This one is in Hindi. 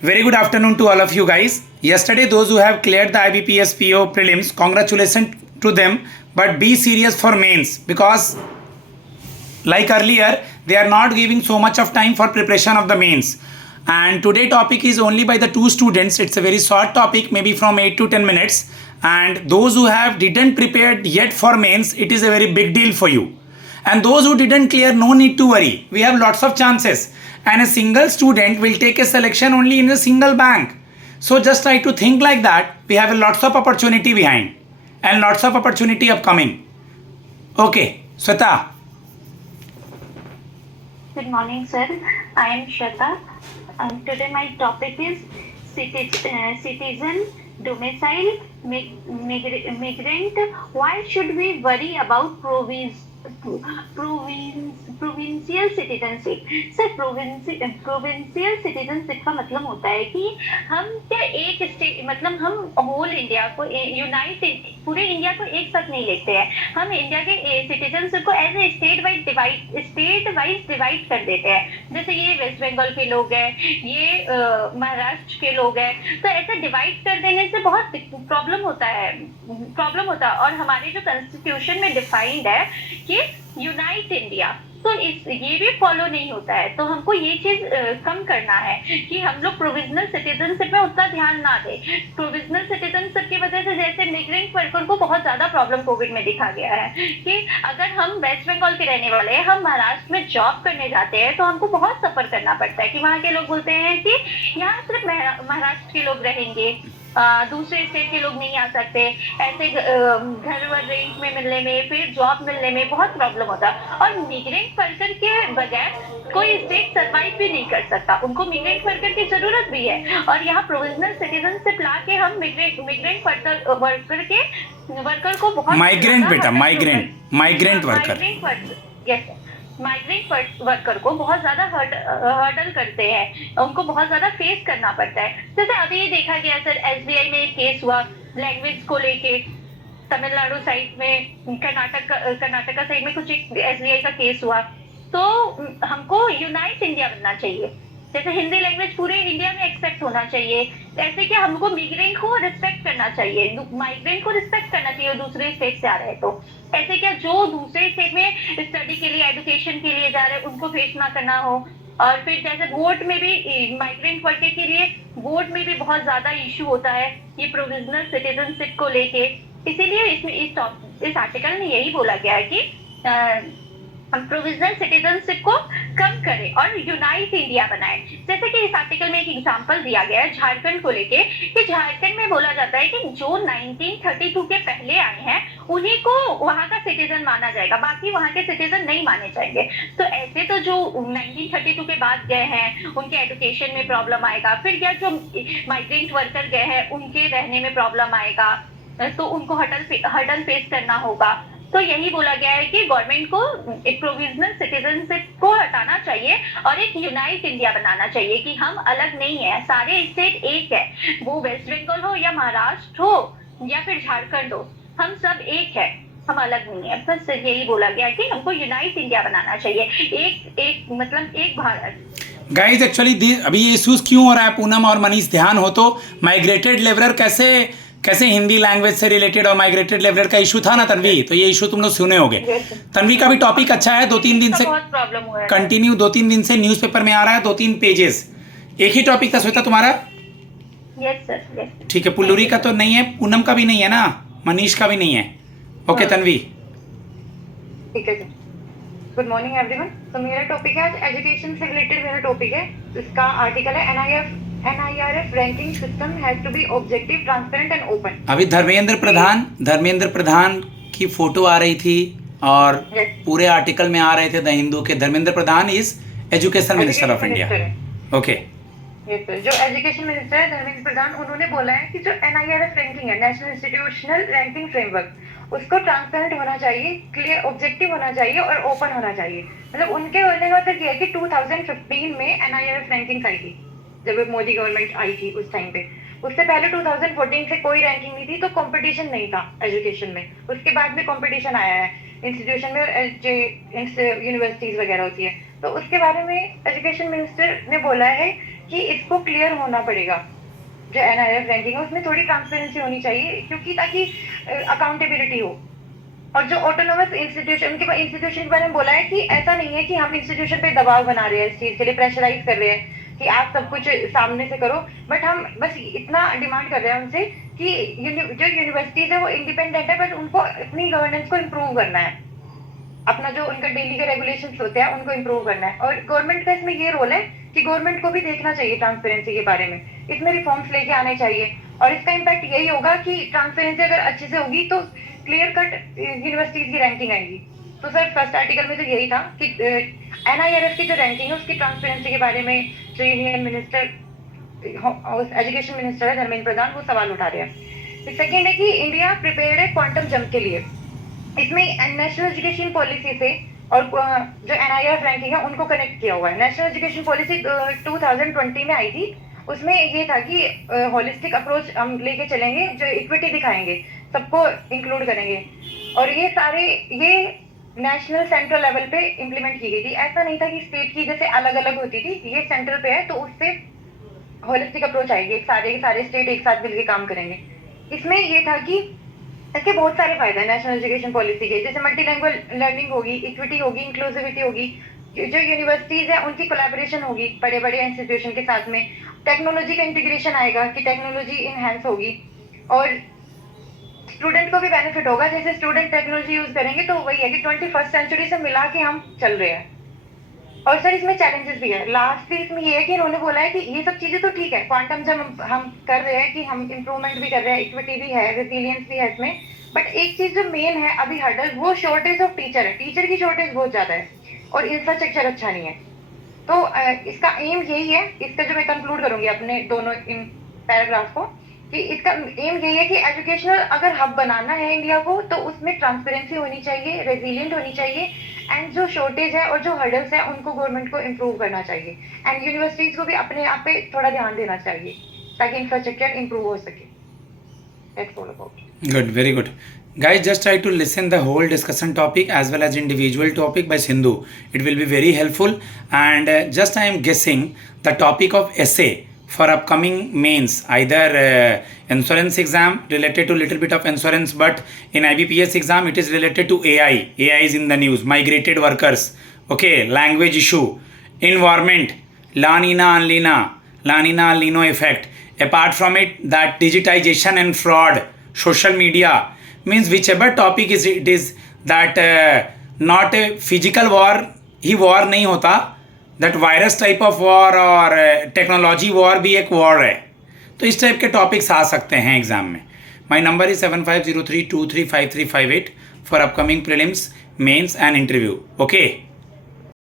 Very good afternoon to all of you guys. Yesterday, those who have cleared the IBPS PO prelims, congratulations to them. But be serious for mains because, like earlier, they are not giving so much of time for preparation of the mains. And today topic is only by the two students. It's a very short topic, maybe from 8 to 10 minutes. And those who have didn't prepared yet for mains, it is a very big deal for you. And those who didn't clear, no need to worry. We have lots of chances. And a single student will take a selection only in a single bank. So just try to think like that. We have a lots of opportunity behind and lots of opportunity upcoming. Okay, Sweta. Good morning, sir. I am Shweta. Today my topic is citizen, domicile, migrant. Why should we worry about provincial citizenship? Sir provincial citizenship का मतलब होता है कि हम क्या एक स्टेट मतलब हम होल इंडिया को पूरे इंडिया को एक साथ नहीं लेते हैं. हम इंडिया के सिटीजनशिप को as a state wise divide कर देते हैं. जैसे ये वेस्ट बंगाल के लोग हैं, ये महाराष्ट्र के लोग हैं, तो ऐसे डिवाइड कर देने से बहुत प्रॉब्लम होता है. और हमारे जो कॉन्स्टिट्यूशन में डिफाइंड है कि यूनाइट इंडिया, तो ये भी फॉलो नहीं होता है. तो हमको ये चीज कम करना है कि हम लोग प्रोविजनल सिटीजनशिप में उतना ध्यान ना दें. प्रोविजनल सिटीजनशिप की वजह से जैसे मिग्रेंट वर्कर को बहुत ज्यादा प्रॉब्लम कोविड में दिखा गया है कि अगर हम वेस्ट बंगाल के रहने वाले हैं, हम महाराष्ट्र में जॉब करने जाते हैं, तो हमको बहुत सफर करना पड़ता है कि वहाँ के लोग बोलते हैं कि यहाँ सिर्फ महाराष्ट्र के लोग रहेंगे, दूसरे स्टेट के लोग नहीं आ सकते. ऐसे घर वर रेंट में मिलने में, फिर जॉब मिलने में बहुत प्रॉब्लम होता. और मिग्रेंट वर्कर के बगैर कोई स्टेट सर्वाइव भी नहीं कर सकता. उनको मिग्रेंट वर्कर की जरूरत भी है. और यहाँ प्रोविजनल सिटीजनशिप ला के हम मिग्रेंट वर्कर को बहुत माइग्रेंट बेटा, migrant worker. Yes, migrant worker को बहुत ज्यादा हर्डल करते हैं, उनको बहुत ज्यादा फेस करना पड़ता है. जैसे अभी देखा गया सर, एसबीआई में एक केस हुआ लैंग्वेज को लेके. तमिलनाडु साइड में, कर्नाटका साइड में कुछ एक एसबीआई का केस हुआ. तो हमको यूनाइट इंडिया बनना चाहिए. जैसे हिंदी लैंग्वेज पूरे इंडिया में एक्सेप्ट होना चाहिए, ऐसे कि हमको मिग्रेंट को रिस्पेक्ट करना चाहिए, माइग्रेंट को रिस्पेक्ट करना चाहिए. दूसरे स्टेट से आ रहे हैं तो ऐसे क्या जो दूसरे स्टेट में स्टडी के लिए, एजुकेशन के लिए जा रहे हैं, उनको फेस ना करना हो. और फिर जैसे वोट में भी माइग्रेंट वर्कर के लिए वोट में भी बहुत ज्यादा इशू होता है ये प्रोविजनल सिटीजनशिप को लेके. इसीलिए इस आर्टिकल में यही बोला गया है कि हम प्रोविजनल सिटीजनशिप को कम करें और यूनाइट इंडिया बनाएं. जैसे कि इस आर्टिकल में एक एग्जांपल दिया गया है झारखंड को लेके कि झारखंड में बोला जाता है कि जो 1932 के पहले आए हैं उन्हीं को वहां का सिटीजन माना जाएगा, बाकी वहां के सिटीजन नहीं माने जाएंगे. तो ऐसे तो जो 1932 के बाद गए हैं उनके एजुकेशन में प्रॉब्लम आएगा. फिर क्या जो माइग्रेंट वर्कर गए हैं उनके रहने में प्रॉब्लम आएगा, तो उनको हर्डल फेस करना होगा. तो यही बोला गया है कि गवर्नमेंट को एक प्रोविजनल सिटीजनशिप को हटाना चाहिए और एक यूनाइट इंडिया बनाना चाहिए कि हम अलग नहीं है, सारे स्टेट एक है. वो वेस्ट बंगाल हो या महाराष्ट्र हो या फिर झारखंड हो, हम सब एक है, हम अलग नहीं है. बस यही बोला गया कि हमको यूनाइट इंडिया बनाना चाहिए, एक भारत. गाइज एक्चुअली अभी ये इश्यूज क्यों हो रहा है, पूनम और मनीष ध्यान हो तो, माइग्रेटेड लेबरर कैसे हिंदी लैंग्वेज से रिलेटेड और माइग्रेटेड लेवलर का इशू था ना तन्वी, तो ये इशू तुम लोग सुने होगे. तन्वी का भी टॉपिक अच्छा है, 2-3 दिन से कंटिन्यू 2-3 दिन से न्यूज़पेपर में आ रहा है, 2-3 पेजेस. एक ही टॉपिक था श्वेता तुम्हारा? Yes sir. ठीक है, पुल्लूरी का तो नहीं है, पूनम का भी नहीं है ना, मनीष का भी नहीं है. ओके तन्वी. ठीक है. Good morning everyone. तो मेरा टॉपिक है एजुकेशन से रिलेटेड. मेरा टॉपिक है, इसका आर्टिकल है NIRF ranking system has to be objective, transparent and open. अभी धर्मेंद्र प्रधान की फोटो आ रही थी और पूरे आर्टिकल में आ रहे थे द हिंदू के. Dharmendra Pradhan is education minister of India. Okay. जो एजुकेशन मिनिस्टर है धर्मेंद्र प्रधान, उन्होंने बोला है कि जो NIRF रैंकिंग है, नेशनल इंस्टीट्यूशनल रैंकिंग फ्रेमवर्क, उसको ट्रांसपेरेंट होना चाहिए, क्लियर ऑब्जेक्टिव होना चाहिए और ओपन होना चाहिए. मतलब उनके बोलने का मतलब ये है कि 2015 में NIRF रैंकिंग आई थी, जब मोदी गवर्नमेंट आई थी उस टाइम पे. उससे पहले 2014 से कोई रैंकिंग नहीं थी, तो कंपटीशन नहीं था एजुकेशन में. उसके बाद में कंपटीशन आया है इंस्टीट्यूशन में, जो यूनिवर्सिटीज वगैरह होती है. तो उसके बारे में एजुकेशन मिनिस्टर ने बोला है कि इसको क्लियर होना पड़ेगा। जो NIRF रैंकिंग है उसमें थोड़ी ट्रांसपेरेंसी होनी चाहिए, क्योंकि ताकि अकाउंटेबिलिटी हो। और जो ऑटोनोमस इंस्टीट्यूशन इंस्टीट्यूशन के बारे में बोला है कि ऐसा नहीं है कि हम इंस्टीट्यूशन पे दबाव बना रहे हैं, इस चीज के लिए प्रेशराइज कर रहे हैं कि आप सब कुछ सामने से करो, बट हम बस इतना डिमांड कर रहे हैं उनसे कि जो यूनिवर्सिटीज है वो इंडिपेंडेंट है, बट उनको अपनी गवर्नेंस को इम्प्रूव करना है, अपना जो उनका डेली के रेगुलेशंस होते हैं उनको इम्प्रूव करना है। और गवर्नमेंट का इसमें ये रोल है कि गवर्नमेंट को भी देखना चाहिए ट्रांसपेरेंसी के बारे में, इसमें रिफॉर्म्स लेके आने चाहिए। और इसका इम्पैक्ट यही होगा कि ट्रांसपेरेंसी अगर अच्छे से होगी तो क्लियर कट यूनिवर्सिटीज की रैंकिंग आएगी। तो सर फर्स्ट आर्टिकल में तो यही था कि NIRF की जो रैंकिंग है उसकी ट्रांसपेरेंसी के बारे में जो यूनियन मिनिस्टर एजुकेशन मिनिस्टर है धर्मेंद्र प्रधान वो सवाल उठा रहे हैं। सेकेंड है कि इंडिया प्रिपेयर्ड है क्वांटम जंप के लिए। इसमें नेशनल एजुकेशन पॉलिसी से और जो NIRF रैंकिंग है उनको कनेक्ट किया हुआ है। नेशनल एजुकेशन पॉलिसी 2020 में आई थी, उसमें ये था कि होलिस्टिक अप्रोच हम लेके चलेंगे, जो इक्विटी दिखाएंगे, सबको इंक्लूड करेंगे। और ये नेशनल सेंट्रल लेवल पे इम्प्लीमेंट की गई थी। ऐसा नहीं था कि स्टेट की जैसे अलग अलग होती थी, ये सेंट्रल पे है तो उससे होलिस्टिक अप्रोच आएगी, एक सारे के सारे स्टेट एक साथ मिलकर काम करेंगे। इसमें ये था कि इसके बहुत सारे फायदे हैं नेशनल एजुकेशन पॉलिसी के, जैसे मल्टीलैंग्वेज लर्निंग होगी, इक्विटी होगी, इंक्लूसिविटी होगी, जो यूनिवर्सिटीज है उनकी कोलैबोरेशन होगी बड़े बड़े इंस्टीट्यूशन के साथ में, टेक्नोलॉजी का इंटीग्रेशन आएगा कि टेक्नोलॉजी इनहेंस होगी, और स्टूडेंट को भी बेनिफिट होगा। जैसे स्टूडेंट टेक्नोलॉजी यूज करेंगे तो वही है कि 21st सेंचुरी से मिला के हम चल रहे हैं। और सर इसमें चैलेंजेस भी है। लास्ट भी इसमें ये है कि इन्होंने बोला है कि ये सब चीजें तो ठीक है, क्वांटम जब हम कर रहे हैं कि हम इम्प्रूवमेंट भी कर रहे हैं, इक्विटी भी है, रेजिलियंस भी है इसमें, बट एक चीज जो मेन है अभी हर्डल वो शॉर्टेज ऑफ टीचर है। टीचर की शॉर्टेज बहुत ज्यादा है और इंफ्रास्ट्रक्चर अच्छा नहीं है। तो इसका एम यही है, इसका जो मैं कंक्लूड करूंगी अपने दोनों इन पैराग्राफ को, कि इसका एम यही है कि एजुकेशनल अगर हब बनाना है इंडिया को तो उसमें ट्रांसपेरेंसी होनी चाहिए, रेजिलियंट होनी चाहिए, एंड जो शॉर्टेज है और जो हर्डल्स है उनको गवर्नमेंट को इम्प्रूव करना चाहिए, एंड यूनिवर्सिटीज को भी अपने आप पे थोड़ा ध्यान देना चाहिए ताकि इंफ्रास्ट्रक्चर इम्प्रूव हो सके। That's all about it. Good, very good. Guys, just try to listen the whole discussion topic as well as individual topic by Sindhu. It will be very helpful. And just I am guessing the topic of essay for upcoming mains, either insurance exam related to little bit of insurance, but in IBPS exam it is related to AI. AI is in the news. Migrated workers. Okay, language issue, environment, La Nina, La Nina, El Nino effect. Apart from it, that digitization and fraud, social media, means whichever topic is it is that not a physical war he war नहीं होता, that virus type of war और technology war भी एक war है। तो इस टाइप के टॉपिक्स आ सकते हैं एग्जाम में। My number is 7503235358 for upcoming prelims, mains and interview. Okay.